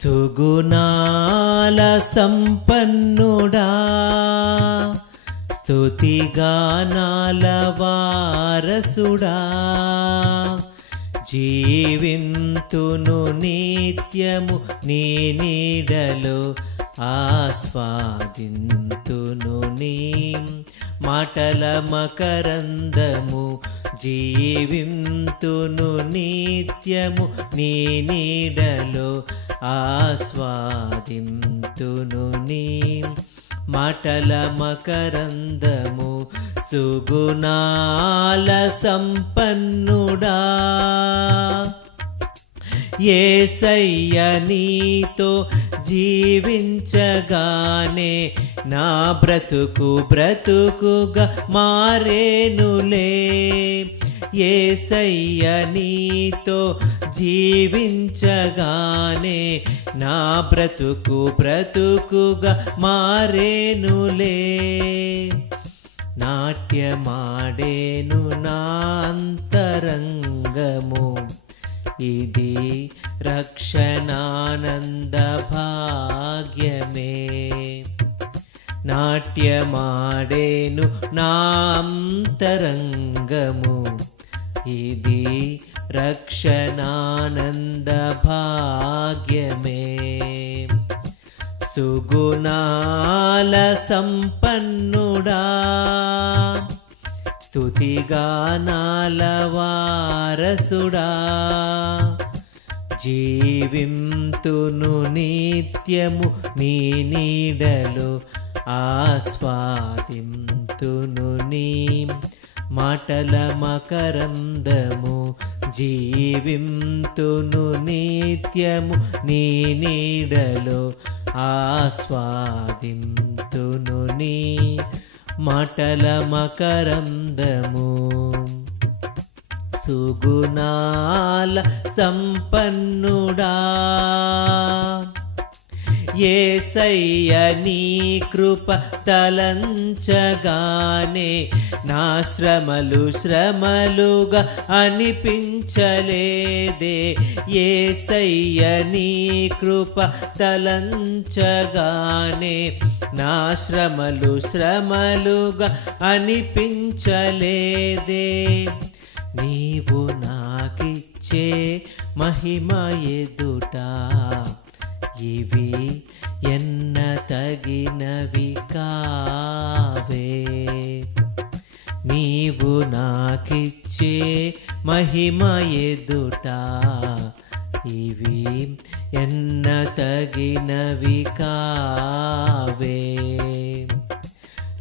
సుగుణాల సంపన్నుడా స్తుతిగానాల వారసుడా జీవింతును నిత్యము నీ నీడలో ఆస్వాదింతును నీ మాటల మకరందము జీవింతును నిత్యము నీ నీడలో ఆస్వాదింతును నీ మాటల మకరందము సుగుణాల సంపన్నుడా యేసయ్య నీతో జీవించగానే నా బ్రతుకుగా మారేనులే యేసయ్య నీతో జీవించగానే నా బ్రతుకుగా మారేనులే నాట్యమాడేను నా అంతరంగము ఇది రక్షణానంద భాగ్యమే నాట్యమాడేను నా అంతరంగము ఇది రక్షణానంద భాగ్యమే సుగుణాల సంపన్నుడా స్తుతిగానాల వారసుడా జీవింతును నిత్యము నీ నీడలో ఆస్వాదింతును నీ మాటల మకరందము జీవింతును నిత్యము నీ నీడలో ఆస్వాదింతును నీ మాటల మకరందము సుగుణాల సంపన్నుడా యేసయ్య నీ కృప తలంచగానే నా శ్రమలుగా అనిపించలేదే యేసయ్య నీ కృప తలంచగానే నా శ్రమలుగా అనిపించలేదే నీవు నాకిచ్చే మహిమ ఎదుట ఇవి ఎన్న తగినవి కావే నీవు నాకిచ్చే మహిమ ఎదుట ఇవి ఎన్న తగినవి కావే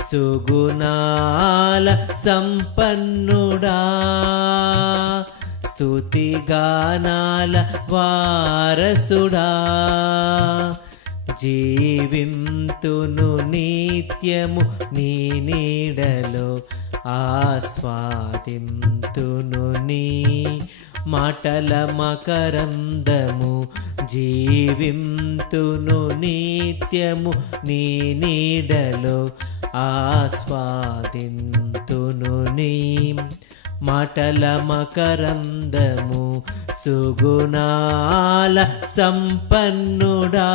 సుగుణాల సంపన్నుడా స్తుతిగానాల వారసుడా జీవింతును నిత్యము నీ నీడలో ఆస్వాదింతును నీ మాటల మకరందము జీవింతును నిత్యము నీ నీడలో ఆస్వాదింతును నీ మాటల మకరందము సుగుణాల సంపన్నుడా.